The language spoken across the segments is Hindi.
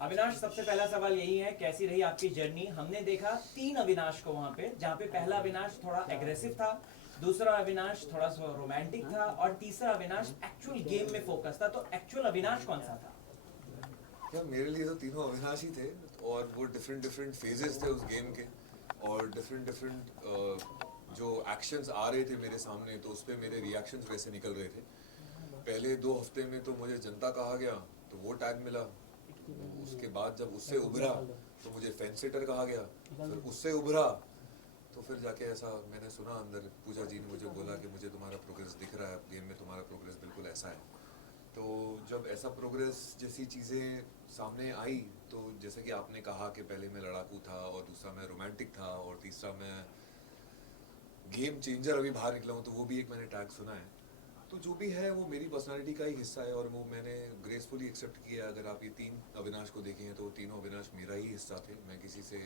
अविनाश, सबसे पहला सवाल यही है, कैसी रही आपकी जर्नी? हमने देखा 3 अविनाश को वहां पे, जहाँ पे पहला अविनाश थोड़ा एग्रेसिव था, दूसरा अविनाश थोड़ा सा रोमांटिक था और तीसरा अविनाश एक्चुअल गेम में फोकस था। तो एक्चुअल अविनाश कौन सा था? यार मेरे लिए तो तीनों अविनाश ही थे और वो डिफरेंट डिफरेंट फेजेस थे उस गेम के और डिफरेंट डिफरेंट जो एक्शंस आ रहे थे मेरे सामने तो उस पर मेरे रिएक्शंस वैसे निकल रहे थे। पहले 2 हफ्ते में तो मुझे जनता कहा गया तो वो टैग मिला, उसके बाद जब उससे उभरा तो मुझे फैन सिटर कहा गया, फिर उससे उभरा तो फिर जाके ऐसा मैंने सुना अंदर पूजा जी ने मुझे बोला कि मुझे तुम्हारा प्रोग्रेस दिख रहा है, गेम में तुम्हारा प्रोग्रेस बिल्कुल ऐसा है। तो जब ऐसा प्रोग्रेस जैसी चीज़ें सामने आई तो जैसे कि आपने कहा कि पहले मैं लड़ाकू था और दूसरा मैं रोमांटिक था और तीसरा मैं गेम चेंजर अभी बाहर निकला हूँ, तो वो भी एक मैंने टैग सुना है। तो जो भी है वो मेरी पर्सनालिटी का ही हिस्सा है और वो मैंने ग्रेसफुली एक्सेप्ट किया। अगर आप ये 3 अविनाश को देखें तो तीनों अविनाश मेरा ही हिस्सा थे। मैं किसी से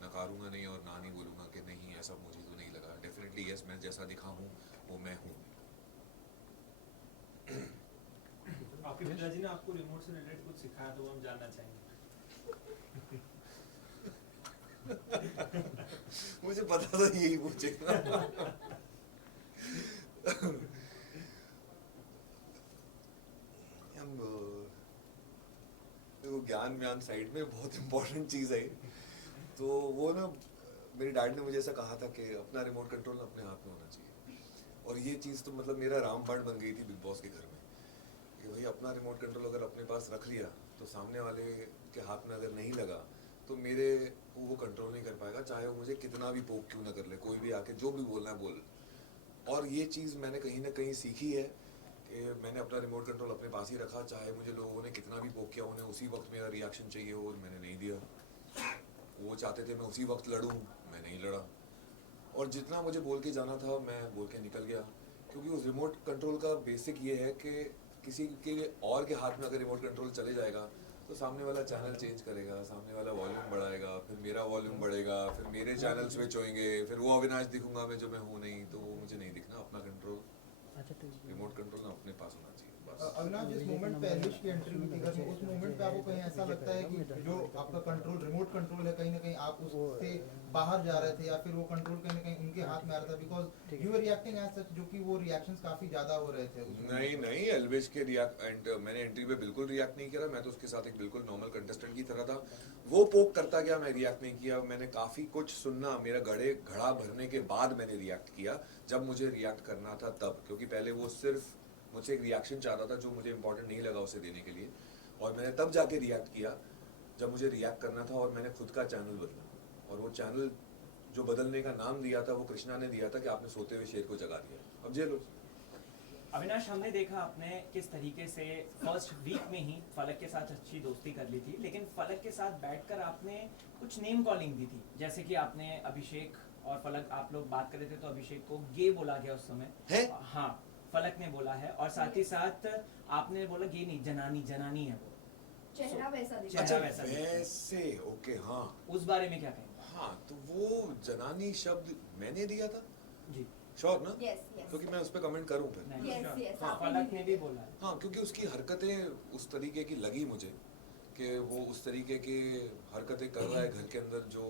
नकारूंगा नहीं और ना नहीं बोलूँगा कि नहीं ऐसा मुझे तो नहीं लगा। डेफिनेटली यस, मैं जैसा दिखा हूँ वो मैं हूँ। आपके पिताजी ने आपको रिमोट से रिलेटेड कुछ सिखाया तो हम जानना चाहेंगे। मुझे पता था यही पूछेगा। देखो ज्ञान व्यान साइड में बहुत इंपॉर्टेंट चीज़ है। तो वो ना मेरे डैड ने मुझे ऐसा कहा था कि अपना रिमोट कंट्रोल अपने हाथ में होना चाहिए। और ये चीज़ तो मतलब मेरा रामबाण बन गई थी बिग बॉस के घर में कि भाई अपना रिमोट कंट्रोल अगर अपने पास रख लिया तो सामने वाले के हाथ में अगर नहीं लगा तो मेरे वो कंट्रोल नहीं कर पाएगा, चाहे वो मुझे कितना भी पोक क्यों ना कर ले, कोई भी आके जो भी बोलना है बोल। और ये चीज़ मैंने कहीं ना कहीं सीखी है कि मैंने अपना रिमोट कंट्रोल अपने पास ही रखा, चाहे मुझे लोगों ने कितना भी पोक किया, उन्हें उसी वक्त मेरा रिएक्शन चाहिए हो और मैंने नहीं दिया। वो चाहते थे मैं उसी वक्त लड़ूँ, मैं नहीं लड़ा। और जितना मुझे बोल के जाना था मैं बोल के निकल गया, क्योंकि उस रिमोट कंट्रोल का बेसिक ये है कि किसी के और के हाथ में अगर रिमोट कंट्रोल चले जाएगा तो सामने वाला चैनल चेंज करेगा, सामने वाला वॉल्यूम बढ़ाएगा, फिर मेरा वॉल्यूम बढ़ेगा, फिर मेरे चैनल स्विच होंगे, फिर वो अविनाश दिखूंगा मैं जो मैं हूँ नहीं। तो वो मुझे नहीं दिखना। अपना कंट्रोल, रिमोट कंट्रोल ना अपने पास होना चाहिए बस। अविनाश, जिस मोमेंट पे एल्विश की एंट्री हुई थी घर में, उस मोमेंट पे आपको कहीं ऐसा लगता है कि जो आपका कंट्रोल रिमोट कंट्रोल है कहीं ना कहीं आप उससे बाहर जा रहे थे या फिर वो कंट्रोल कहीं ना कहीं उनके हाथ में आ रहा था? Because you were reacting as such, जो कि वो रिएक्शंस काफी ज्यादा हो रहे थे। नहीं नहीं, एल्विश के मैंने एंट्री पे बिल्कुल रिएक्ट नहीं किया। मैं तो उसके साथ एक बिल्कुल नॉर्मल कंटेस्टेंट की तरह था। वो पोक करता गया, मैं रिएक्ट नहीं किया। मैंने काफी कुछ सुनना, मेरा घड़ा भरने के बाद मैंने रिएक्ट किया, जब मुझे रिएक्ट करना था तब। क्योंकि पहले वो सिर्फ मुझसे एक रिएक्शन चाहता था जो मुझे इंपॉर्टेंट नहीं लगा उसे देने के लिए, और मैंने तब जाके रिएक्ट किया जब मुझे रिएक्ट करना था। और मैंने खुद का चैनल बदला, और वो चैनल जो बदलने का नाम दिया था वो कृष्णा ने दिया था कि आपने सोते हुए शेर को जगा दिया, अब जेलो। अविनाश, हमने देखा आपने किस तरीके से फर्स्ट वीक में ही फलक के साथ अच्छी दोस्ती कर ली थी, लेकिन फलक के साथ बैठकर आपने कुछ नेम कॉलिंग दी थी। जैसे कि आपने अभिषेक और फलक, आप लोग बात कर रहे थे तो अभिषेक को गे बोला गया उस समय है? हाँ, फलक ने बोला है। और साथ ही साथ आपने बोला गे नहीं, जनानी, जनानी है वो, चेहरा वैसा दिखता अच्छा वैसा वैसे, ओके हाँ। उस बारे में क्या कहेंगे? हाँ, तो वो जनानी शब्द मैंने दिया था जी श्योर ना? Yes, yes. क्योंकि मैं उस पर कमेंट करूं फिर। नहीं, Yes, sure। yes, हाँ, आपने फलक भी ने भी बोला है। हाँ, क्योंकि उसकी हरकतें उस तरीके की लगी मुझे कि वो उस तरीके की हरकतें कर रहा है घर के अंदर जो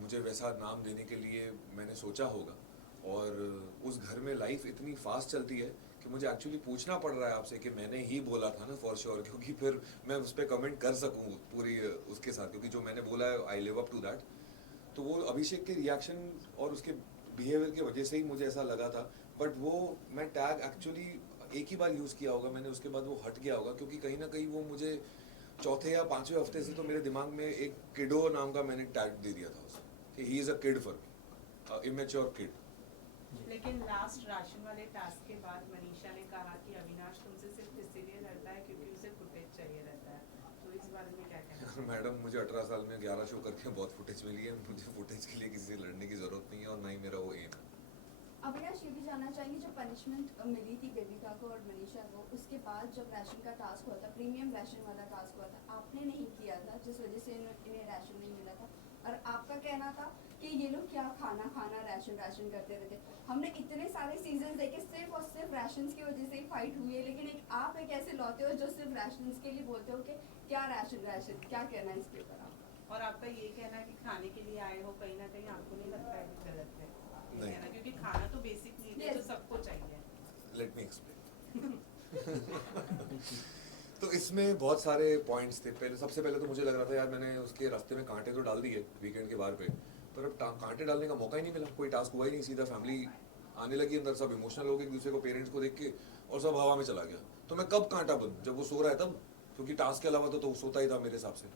मुझे वैसा नाम देने के लिए मैंने सोचा होगा। और उस घर में लाइफ इतनी फास्ट चलती है कि मुझे एक्चुअली पूछना पड़ रहा है आपसे कि मैंने ही बोला था ना फॉर श्योर, क्योंकि फिर मैं उस पर कमेंट कर सकूँ पूरी उसके साथ, क्योंकि जो मैंने बोला है I live up to that. तो वो अभिषेक के रिएक्शन और उसके बिहेवियर की वजह से ही मुझे ऐसा लगा था। बट वो मैं टैग एक्चुअली एक ही बार यूज़ किया होगा मैंने, उसके बाद वो हट गया होगा, क्योंकि कहीं ना कहीं वो मुझे चौथे या 5वें हफ्ते से तो मेरे दिमाग में एक किडो नाम का मैंने टैग दे दिया था उसे कि he is a kid for me, immature kid. लेकिन लास्ट राशन वाले टास्क के बाद मनीषा ने कहा कि अविनाश तुमसे सिर्फ इसीलिए लड़ता है क्योंकि उसे फुटेज चाहिए रहता है, तो इस बारे में क्या कहना है? मैडम, मुझे 18 साल में 11 शो करके बहुत फुटेज मिली है। मुझे फुटेज के लिए किसी से लड़ने की जरूरत नहीं है और ना ही मेरा वो एम है। अविनाश, ये भी जानना चाहेंगे, जब पनिशमेंट मिली थी बेबिका को और मनीषा को, उसके बाद जब राशन का टास्क हुआ था, प्रीमियम राशन वाला टास्क हुआ था, आपने नहीं किया था जिस वजह से इन्हें राशन नहीं मिला था, और आपका कहना था कि ये लोग क्या खाना खाना राशन राशन करते रहते। हमने इतने सारे सीजन देखे सिर्फ और सिर्फ राशंस की वजह से ही फाइट हुई है, लेकिन एक आप एक ऐसे लौटे हो जो सिर्फ राशंस के लिए बोलते हो कि क्या राशन राशन, क्या कहना है इसके ऊपर आपका? और आपका ये कहना है कि खाने के लिए आए हो, कहीं ना कहीं आपको नहीं लगता है कि गलत है ये नहीं। कहना, क्योंकि खाना तो बेसिक नीड है, तो Yes. सबको चाहिए। Let me explain. तो इसमें बहुत सारे पॉइंट्स थे। पहले सबसे पहले तो मुझे लग रहा था यार मैंने उसके रास्ते में कांटे तो डाल दिए वीकेंड के बार पे, पर अब कांटे डालने का मौका ही नहीं मिला, कोई टास्क हुआ ही नहीं। सीधा फैमिली आने लगी अंदर, सब इमोशनल हो गए एक दूसरे को, पेरेंट्स को देख के, और सब हवा में चला गया। तो मैं कब कांटा बनूं? जब वो सो रहा है तब, क्योंकि टास्क के अलावा तो सोता ही था मेरे हिसाब से।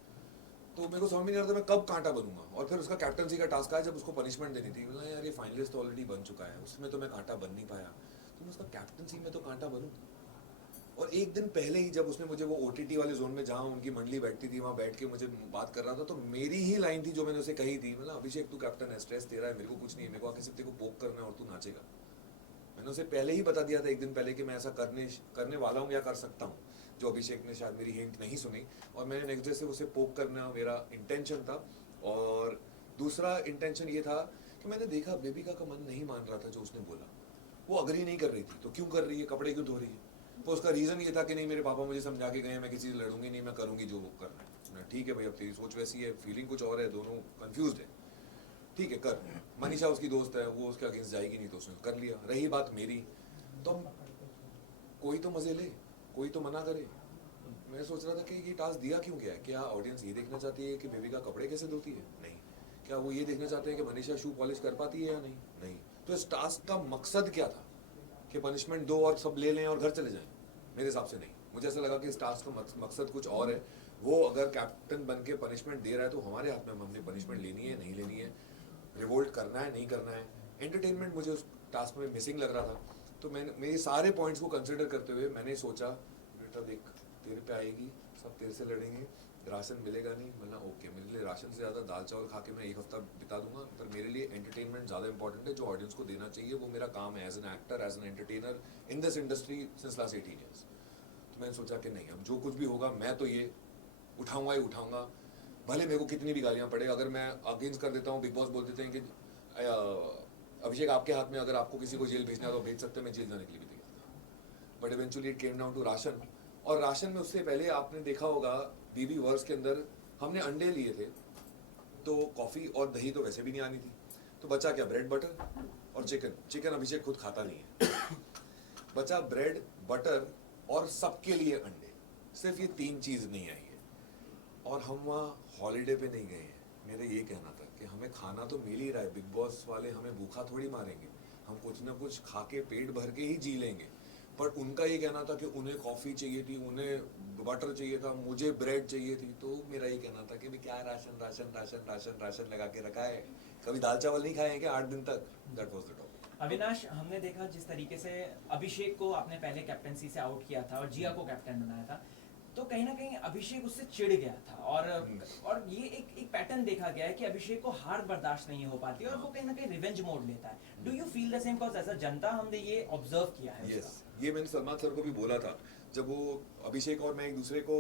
तो मेरे को समझ में नहीं आ रहा था मैं कब कांटा बनूंगा। और फिर उसका कैप्टनसी का टास्क आया जब उसको पनिशमेंट देनी थी। बोला यार ये फाइनलिस्ट तो ऑलरेडी बन चुका है, उसमें तो मैं कांटा बन नहीं पाया, तो मैं उसका कैप्टनसी में तो कांटा बनूं। और एक दिन पहले ही जब उसने मुझे वो OTT वाले जोन में जहाँ उनकी मंडली बैठती थी वहाँ बैठ के मुझे बात कर रहा था, तो मेरी ही लाइन थी जो मैंने उसे कही थी, मतलब अभिषेक तू कैप्टन है, स्ट्रेस तेरा है, मेरे को कुछ नहीं है, मेरे को आके सिर्फ तेरे को पोक करना है और तू नाचेगा। मैंने उसे पहले ही बता दिया था एक दिन पहले कि मैं ऐसा करने वाला हूँ या कर सकता हूँ, जो अभिषेक ने शायद मेरी हिंट नहीं सुनी। और मैंने नेक्स्ट डे से उसे पोक करना मेरा इंटेंशन था। और दूसरा इंटेंशन ये था कि मैंने देखा बेबिका का मन नहीं मान रहा था जो उसने बोला, वो अग्री नहीं कर रही थी। तो क्यों कर रही है, कपड़े क्यों धो रही है? तो उसका रीज़न ये था कि नहीं मेरे पापा मुझे समझा के गए, मैं किसी से लड़ूंगी नहीं, मैं करूंगी जो वो करना है। मैं ठीक है भाई, अब तेरी सोच वैसी है, फीलिंग कुछ और है, दोनों कंफ्यूज है, ठीक है कर। मनीषा उसकी दोस्त है, वो उसके अगेंस्ट जाएगी नहीं, तो उसने कर लिया। रही बात मेरी, तो कोई तो मजे ले, कोई तो मना करे। मैं सोच रहा था कि ये टास्क दिया क्यों गया है? क्या ऑडियंस ये देखना चाहती है कि बेबिका कपड़े कैसे धोती है? नहीं। क्या वो ये देखना चाहते हैं कि मनीषा शू पॉलिश कर पाती है या नहीं? नहीं। तो इस टास्क का मकसद क्या था कि पनिशमेंट दो और सब ले लें और घर चले जाएं? मेरे हिसाब से नहीं। मुझे ऐसा लगा कि इस टास्क का मकसद कुछ और है। वो अगर कैप्टन बन के पनिशमेंट दे रहा है तो हमारे हाथ में, हमने पनिशमेंट लेनी है नहीं लेनी है, रिवोल्ट करना है नहीं करना है। एंटरटेनमेंट मुझे उस टास्क में मिसिंग लग रहा था। तो मैंने मेरे सारे पॉइंट्स को कंसिडर करते हुए मैंने सोचा बेटा देख तेरे पे आएगी, सब तेरे से लड़ेंगे, राशन मिलेगा नहीं, मतलब ओके मेरे लिए राशन से ज़्यादा दाल चावल खा के मैं एक हफ्ता बिता दूंगा, पर मेरे लिए एंटरटेनमेंट ज़्यादा इंपॉर्टेंट है, जो ऑडियंस को देना चाहिए वो मेरा काम है as an actor, as an entertainer in this industry since last 18 years. तो मैंने सोचा कि नहीं, अब जो कुछ भी होगा मैं तो ये उठाऊंगा ही उठाऊंगा, भले मेरे को कितनी भी गालियाँ पड़े। अगर मैं अगेंस्ट कर देता हूँ, बिग बॉस बोल देते हैं कि अभिषेक आपके हाथ में, अगर आपको किसी को जेल भेजना है तो भेज सकते हैं, मैं जेल जाने के लिए भी तैयार था। But eventually it came down to ration. और राशन में उससे पहले आपने देखा होगा बीबी वर्स के अंदर हमने अंडे लिए थे, तो कॉफ़ी और दही तो वैसे भी नहीं आनी थी, तो बचा क्या, ब्रेड बटर और चिकन। चिकन अभिषेक खुद खाता नहीं है। बचा ब्रेड बटर और सबके लिए अंडे। सिर्फ ये 3 चीज़ नहीं आई है। और हम वहाँ हॉलीडे पे नहीं गए हैं। मेरा ये कहना था कि हमें खाना तो मिल ही रहा है, बिग बॉस वाले हमें भूखा थोड़ी मारेंगे, हम कुछ ना कुछ खा के पेट भर के ही जी लेंगे। पर उनका ये कहना था कि उन्हें कॉफ़ी चाहिए थी, उन्हें बटर चाहिए था, मुझे ब्रेड चाहिए थी। तो मेरा ये कहना था कि भाई क्या ration ration ration ration ration लगा के रखा है, कभी दाल चावल नहीं खाए हैं क्या 8 दिन तक? That was the topic. Avinash, हमने देखा जिस तरीके से अभिषेक को आपने पहले कैप्टनसी से आउट किया था और जिया को कैप्टन बनाया था, तो कहीं ना कहीं अभिषेक उससे चिढ़ गया था। और ये एक पैटर्न देखा गया है कि अभिषेक को हार बर्दाश्त नहीं हो पाती और वो कहीं ना कहीं रिवेंज मोड लेता है। Do you feel the same? Because as a जनता हमने ये ऑब्जर्व किया है। यस, ये मैंने सलमान सर को भी बोला था जब वो अभिषेक और मैं एक दूसरे को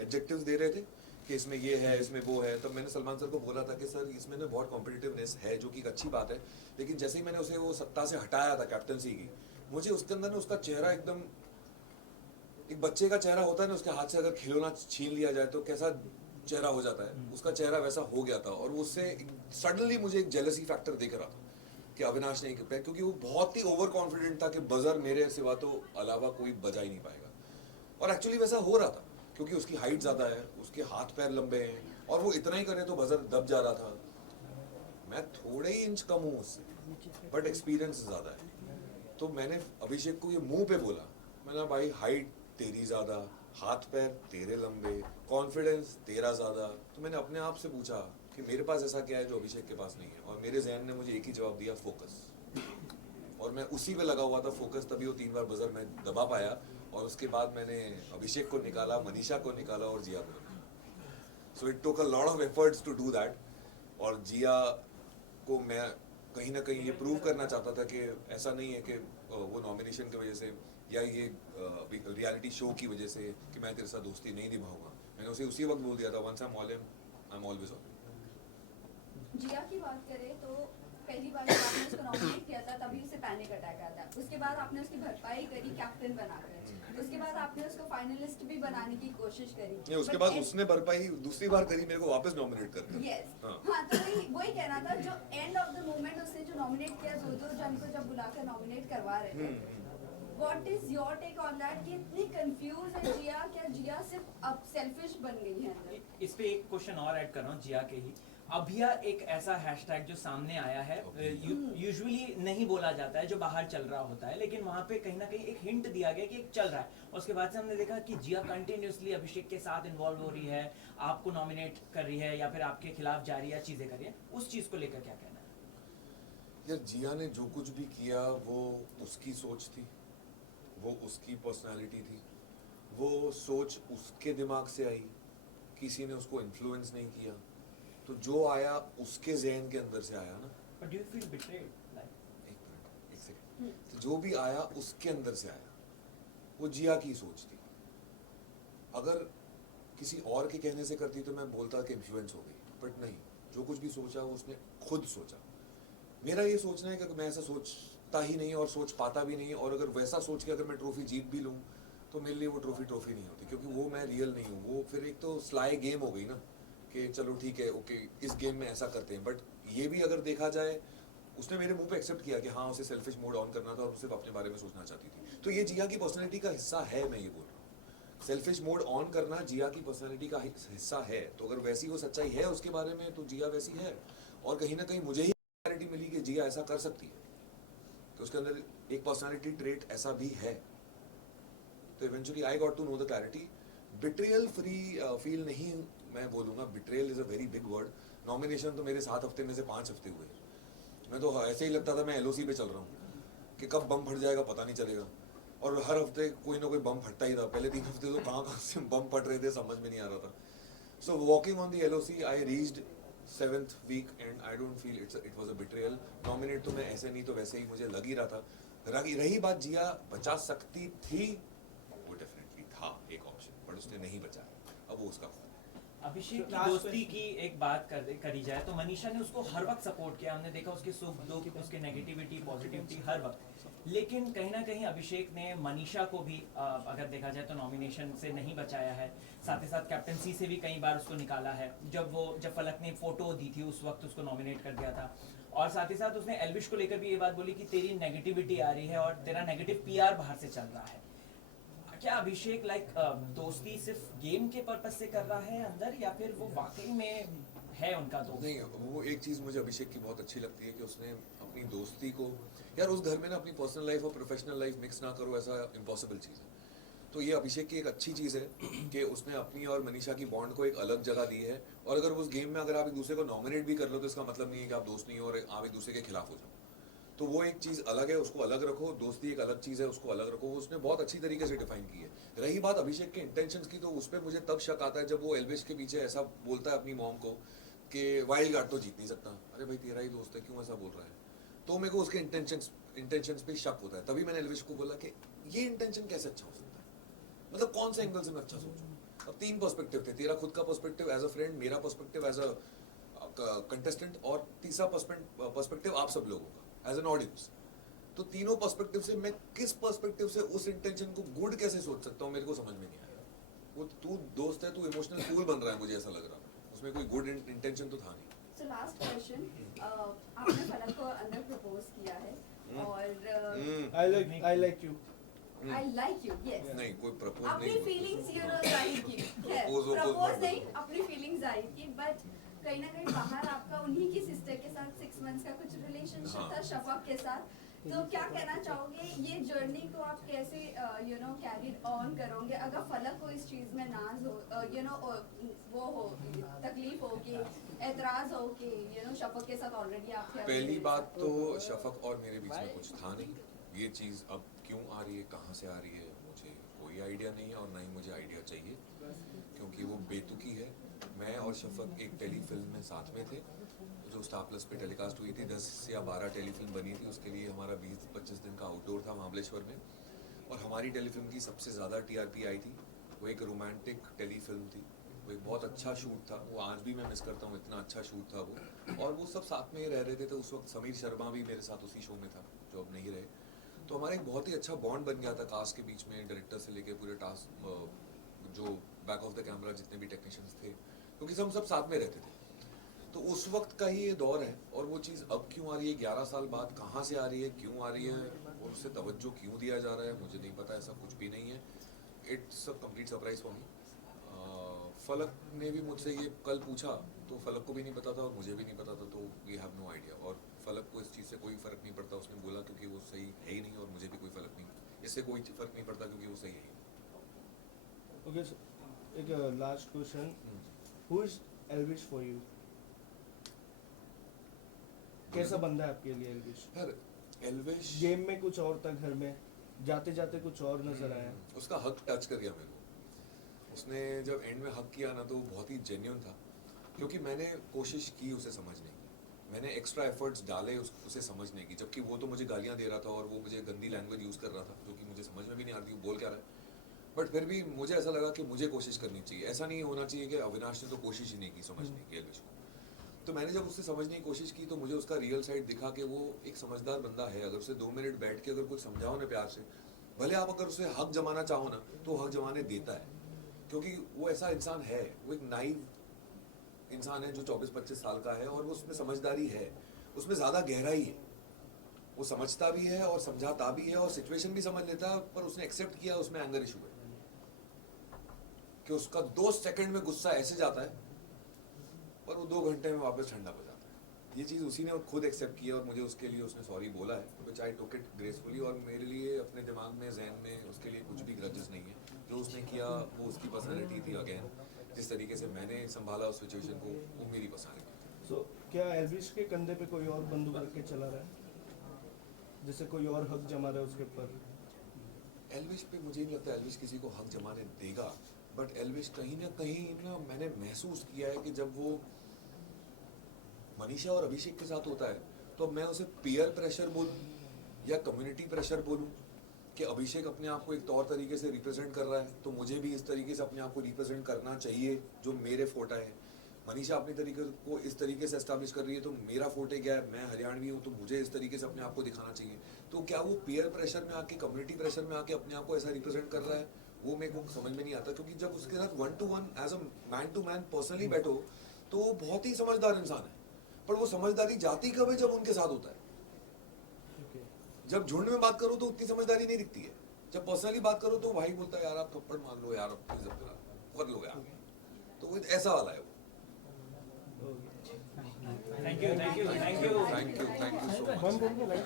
एडजेक्टिव्स दे रहे थे कि इसमें ये है, इसमें वो है, तब मैंने सलमान सर को बोला था कि सर इसमें ना बहुत कॉम्पिटिटिवनेस है, जो कि एक अच्छी बात है, लेकिन जैसे ही मैंने उसे वो सत्ता से हटाया था कैप्टनसी की, मुझे उसके अंदर ना उसका चेहरा एकदम, एक बच्चे का चेहरा होता है ना, उसके हाथ से अगर खिलौना छीन लिया जाए तो कैसा चेहरा हो जाता है, उसका चेहरा वैसा हो गया था। और उससे सडनली मुझे एक जेलसी फैक्टर दिख रहा था कि अविनाश नहीं कर पाया, क्योंकि वो बहुत ही ओवर कॉन्फिडेंट था कि बजर मेरे सिवा तो अलावा कोई बजा ही नहीं पाएगा। और एक्चुअली वैसा हो रहा था क्योंकि उसकी हाइट ज़्यादा है, उसके हाथ पैर लंबे हैं, और वो इतना ही करे तो बजर दब जा रहा था। मैं थोड़े ही इंच कम हूँ उससे, बट एक्सपीरियंस ज़्यादा है। तो मैंने अभिषेक को ये मुंह पे बोला, मैंने भाई हाइट तेरी ज़्यादा, हाथ पैर तेरे लंबे, कॉन्फिडेंस तेरा ज़्यादा। तो मैंने अपने आप से पूछा कि मेरे पास ऐसा क्या है जो अभिषेक के पास नहीं है, और मेरे जहन ने मुझे एक ही जवाब दिया, फोकस। और मैं उसी पे लगा हुआ था, फोकस, तभी वो 3 बार बजर मैं दबा पाया। और उसके बाद मैंने अभिषेक को निकाला, मनीषा को निकाला और जिया को निकाला। So it took a lot of efforts to do that. और जिया को मैं कहीं ना कहीं ये प्रूव करना चाहता था कि ऐसा नहीं है कि वो नॉमिनेशन की वजह से या ये रियलिटी शो की वजह से कि मैं तेरे साथ दोस्ती नहीं निभाऊंगा। मैंने उसे उसी वक्त बोल दिया था, once I am all in, I am always all. Jiya की बात करें तो पहली बार जब आपने उसको नॉमिनेट किया था तभी उसे पैनिक अटैक आया था। उसके बाद आपने उसकी भरपाई करी कैप्टन बनाकर। उसके बाद आपने उसको फाइनलिस्ट भी बनाने की कोशिश करी। नहीं, उसके बाद उसने भरपाई दूसरी बार करी मेरे को वापस नॉमिनेट कर यस हाँ। हाँ, तो वही कहना था, जो एंड ऑफ द मोमेंट उसने जो नॉमिनेट किया, दो जन को जब बुलाकर नॉमिनेट करवा रहे थे, what is your take on that कि इतनी कंफ्यूज है जिया? क्या जिया सिर्फ अब सेल्फिश बन गई है अंदर? इस पे एक क्वेश्चन और ऐड कर रहा हूँ जिया के ही। अभिया एक ऐसा हैशटैग जो सामने आया है, यूजुअली नहीं बोला जाता है, जो बाहर चल रहा होता है, लेकिन वहाँ पे कहीं ना कहीं एक हिंट दिया गया कि एक चल रहा है। और उसके बाद से हमने देखा कि जिया कंटिन्यूसली अभिषेक के साथ इन्वॉल्व हो रही है, आपको नॉमिनेट कर रही है या फिर आपके खिलाफ जा रही है, चीजें कर रही है। उस चीज को लेकर क्या कहना है? यार जिया ने जो कुछ भी किया वो उसकी सोच थी, वो उसकी पर्सनालिटी थी, वो सोच उसके दिमाग से आई, किसी ने उसको इन्फ्लुएंस नहीं किया। तो जो आया उसके ज़हन के अंदर से आया ना। But do you feel betrayed? Like, एक मिनट, एक सेकंड। तो जो भी आया उसके अंदर से आया, वो जिया की सोच थी। अगर किसी और के कहने से करती तो मैं बोलता कि इन्फ्लुएंस हो गई, बट नहीं, जो कुछ भी सोचा वो उसने खुद सोचा। मेरा ये सोचना है कि मैं ऐसा सोचता ही नहीं और सोच पाता भी नहीं, और अगर वैसा सोच के अगर मैं ट्रॉफी जीत भी लूँ तो मेरे लिए वो ट्रॉफी नहीं होती, क्योंकि वो मैं रियल नहीं हूँ। वो फिर एक तो स्लाई गेम हो गई ना कि चलो ठीक है, ओके इस गेम में ऐसा करते हैं। बट ये भी अगर देखा जाए, उसने मेरे मुंह पे एक्सेप्ट किया कि हाँ उसे सेल्फिश मोड ऑन करना था और सिर्फ अपने बारे में सोचना चाहती थी। तो ये जिया की पर्सनैलिटी का हिस्सा है, मैं ये बोल रहा हूँ। सेल्फिश मोड ऑन करना जिया की पर्सनैलिटी का हिस्सा है। तो अगर वैसी वो सच्चाई है उसके बारे में, तो जिया वैसी है। और कहीं ना कहीं मुझे ही क्लैरिटी मिली कि जिया ऐसा कर सकती है, कि उसके अंदर एक पर्सनैलिटी ट्रेट ऐसा भी है। तो eventually I got to know the clarity. Betrayal free feel नहीं मैं बोलूँगा, betrayal is a very big word. Nomination तो मेरे 7 हफ्ते में से 5 हफ्ते हुए। मैं तो ऐसे ही लगता था मैं LOC पे चल रहा हूँ कि कब बम फट जाएगा पता नहीं चलेगा, और हर हफ्ते कोई ना कोई बम फटता ही था। पहले 3 हफ्ते तो कहाँ से बम फट रहे थे समझ में नहीं आ रहा था। So walking on the LOC I reached 7th week and I don't feel it was a betrayal. Nominate तो मैं ऐसे नहीं तो वैसे ही मुझे लग ही रहा था। रही बात जिया बचा सकती थी, वो डेफिनेटली था एक ऑप्शन, बट उसने नहीं बचाया। अब वो उसका अभिषेक So, की last दोस्ती question. की एक बात करी जाए तो मनीषा ने उसको हर वक्त सपोर्ट किया। हमने देखा उसके सुख दुख, उसके नेगेटिविटी पॉजिटिविटी हर वक्त। लेकिन कहीं ना कहीं अभिषेक ने मनीषा को भी अगर देखा जाए तो नॉमिनेशन से नहीं बचाया है। साथ ही साथ कैप्टनसी से भी कई बार उसको निकाला है। जब फलक ने फोटो दी थी उस वक्त उसको नॉमिनेट कर दिया था। और साथ ही साथ उसने एल्विश को लेकर भी ये बात बोली कि तेरी नेगेटिविटी आ रही है और तेरा नेगेटिव PR बाहर से चल रहा है। क्या अभिषेक दोस्ती सिर्फ गेम के पर्पज से कर रहा है अंदर, या फिर वो वाकई में है उनका दोस्त? नहीं, वो एक चीज़ मुझे अभिषेक की बहुत अच्छी लगती है कि उसने अपनी दोस्ती को, यार उस घर में ना अपनी पर्सनल लाइफ और प्रोफेशनल लाइफ मिक्स ना करो, ऐसा इम्पॉसिबल चीज़ है। तो ये अभिषेक की एक अच्छी चीज़ है कि उसने अपनी और मनीषा की बॉन्ड को एक अलग जगह दी है। और अगर उस गेम में अगर आप एक दूसरे को नॉमिनेट भी कर लो तो इसका मतलब नहीं है कि आप दोस्त नहीं हो और आप एक दूसरे के खिलाफ हो जाओ। तो वो एक चीज़ अलग है, उसको अलग रखो। दोस्ती एक अलग चीज़ है, उसको अलग रखो। वो उसने बहुत अच्छी तरीके से डिफाइन की है। रही बात अभिषेक के इंटेंशंस की, तो उस पर मुझे तब शक आता है जब वो एल्विश के पीछे ऐसा बोलता है अपनी मॉम को कि वाइल्ड कार्ड तो जीत नहीं सकता। अरे भाई तेरा ही दोस्त है, क्यों ऐसा बोल रहा है? तो मेरे को उसके इंटेंशंस पे शक होता है। तभी मैंने एल्विश को बोला कि ये इंटेंशन कैसे अच्छा हो सकता है, मतलब कौन से एंगल से मैं अच्छा सोचूं। अब 3 पर्सपेक्टिव थे, तेरा खुद का पर्सपेक्टिव एज अ फ्रेंड, मेरा पर्सपेक्टिव एज अ कंटेस्टेंट, और तीसरा पर्सपेक्टिव आप सब लोगों का एज एन ऑडियंस। तो तीनों पर्सपेक्टिव से मैं किस पर्सपेक्टिव से उस इंटेंशन को गुड कैसे सोच सकता हूँ, मेरे को समझ में नहीं आया। वो तू दोस्त है, तू इमोशनल फूल बन रहा है, मुझे ऐसा लग रहा है। उसमें कोई गुड इंटेंशन तो था नहीं। So last question, आपने फलक को अंदर प्रपोज किया है और I like you. I like you, yes. नहीं, कोई प्रपोज अपनी नहीं। फीलिंग्स जाहिर की, प्रपोज नहीं, अपनी फीलिंग्स जाहिर की, बट कहीं ना कहीं बाहर आपका उन्हीं की सिस्टर के साथ 6 मंथ्स का कुछ रिलेशनशिप हाँ। था शफक के साथ। तो क्या कहना चाहोगे, ये जर्नी को आप कैसे कैरी ऑन करोगे अगर फलक को इस चीज में नाज हो, वो हो, तकलीफ हो कि एतराज हो कि शफक के साथ ऑलरेडी आप थे? पहली बात तो शफक और मेरे बीच में कुछ था नहीं। ये चीज़ अब क्यों आ रही है, कहाँ से आ रही है, मुझे कोई आइडिया नहीं है और ना ही मुझे आइडिया चाहिए, क्योंकि वो बेतुकी है। मैं और शफक एक टेलीफिल्म में साथ में थे जो स्टार प्लस पे टेलीकास्ट हुई थी। 10 या 12 टेलीफिल्म बनी थी, उसके लिए हमारा 20-25 दिन का आउटडोर था महाबलेश्वर में। और हमारी टेलीफिल्म की सबसे ज़्यादा TRP आई थी। वो एक रोमांटिक टेलीफिल्म थी वो एक बहुत अच्छा शूट था, वो आज भी मैं मिस करता हूँ, इतना अच्छा शूट था वो। और वो सब साथ में ही रह रहे थे, तो उस वक्त समीर शर्मा भी मेरे साथ उसी शो में था जो अब नहीं रहे। तो हमारा एक बहुत ही अच्छा बॉन्ड बन गया था कास्ट के बीच में, डायरेक्टर से लेके पूरे टास्क जो बैक ऑफ द कैमरा जितने भी टेक्नीशियंस थे, क्योंकि हम सब साथ में रहते थे। तो उस वक्त का ही ये दौर है, और वो चीज़ अब क्यों आ रही है 11 साल बाद, कहाँ से आ रही है, क्यों आ रही है, और उससे तवज्जो क्यों दिया जा रहा है, मुझे नहीं पता, ऐसा कुछ भी नहीं है। It's a complete surprise for me. फलक ने भी मुझसे ये कल पूछा, तो फलक को भी नहीं पता था और मुझे भी नहीं पता था, तो वी हैव नो आइडिया। और फलक को इस चीज़ से कोई फ़र्क नहीं पड़ता, उसने बोला क्योंकि वो सही है ही नहीं, और मुझे भी कोई फ़र्क नहीं, इससे कोई फ़र्क नहीं पड़ता क्योंकि वो सही है ही नहीं। ओके, एक last question, who is Elvish for you? कैसा बंदा है आपके लिए एल्विश? यार एल्विश गेम में कुछ और था, घर में जाते जाते कुछ और नजर आया। उसका हक टच कर गया मेरे को। उसने जब एंड में हक किया ना, तो वो बहुत ही जेन्युइन था, क्योंकि मैंने कोशिश की उसे समझने की, मैंने एक्स्ट्रा एफर्ट्स डाले उसे समझने की, जबकि वो तो मुझे गालियां दे रहा था और वो मुझे गंदी लैंग्वेज यूज़ कर रहा था, जो कि मुझे समझ में भी नहीं आ रही, बोल क्या रहा है। बट फिर भी मुझे ऐसा लगा कि मुझे कोशिश करनी चाहिए। ऐसा नहीं होना चाहिए कि अविनाश ने तो कोशिश ही नहीं की समझने की एल्विश को। तो मैंने जब उससे समझने की कोशिश की, तो मुझे उसका रियल साइड दिखा कि वो एक समझदार बंदा है। अगर उसे 2 मिनट बैठ के अगर कुछ समझाओ ना प्यार से, भले आप अगर उसे हक जमाना चाहो ना, तो हक जमाने देता है, क्योंकि वो ऐसा इंसान है, वो एक नाइव इंसान है जो 24-25 साल का है, और वो उसमें समझदारी है, उसमें ज़्यादा गहराई है, वो समझता भी है और समझाता भी है और सिचुएशन भी समझ लेता है, पर उसने एक्सेप्ट किया उसमें एंगर इशू है कि उसका 2 सेकंड में गुस्सा ऐसे जाता है, पर वो 2 घंटे में वापस ठंडा हो जाता है। ये चीज़ उसी ने खुद एक्सेप्ट किया, और मुझे उसके लिए उसने सॉरी बोला है, विच आई टुक इट ग्रेसफुली। और मेरे लिए अपने दिमाग में, जहन में उसके लिए कुछ भी ग्रजेस नहीं है। जो उसने किया वो उसकी पर्सनैलिटी थी। अगेन जिस तरीके से मैंने संभाला उस सिचुएशन को, वो मेरी पर्सनैलिटी थी। सो क्या एल्विश के कंधे पे कोई और बंदूक रख के चला रहा है, जैसे कोई और हक जमा रहा है उसके ऊपर? एल्विश पे मुझे नहीं लगता एल्विश किसी को हक जमाने देगा, बट एल्विश कहीं ना मैंने महसूस किया है कि जब वो मनीषा और अभिषेक के साथ होता है, तो मैं उसे पीयर प्रेशर बोलूं या कम्युनिटी प्रेशर बोलूं, कि अभिषेक अपने आप को एक तौर तरीके से रिप्रेजेंट कर रहा है, तो मुझे भी इस तरीके से अपने आप को रिप्रेजेंट करना चाहिए जो मेरे फोटा है। मनीषा अपने तरीके को इस तरीके से एस्टैब्लिश कर रही है, तो मेरा फोटे क्या है, मैं हरियाणवी हूँ, तो मुझे इस तरीके से अपने आप को दिखाना चाहिए। तो क्या वो पीयर प्रेशर में आके, कम्युनिटी प्रेशर में आके अपने आप को ऐसा रिप्रेजेंट कर रहा है, वो मेरे को समझ में नहीं आता। क्योंकि जब उसके साथ 1 to 1 as a man to man personally बैठो, तो वो बहुत ही समझदार इंसान है, पर वो समझदारी जाती कब है, जब उनके साथ होता है। जब झुंड में बात करो तो उतनी समझदारी नहीं दिखती है, जब पर्सनली बात करो तो भाई बोलता है यार आप थप्पड़ मार लो यार, आप इज्जत कर लो यार, तो वो ऐसा वाला है वो। Thank you so much. Thank you so much.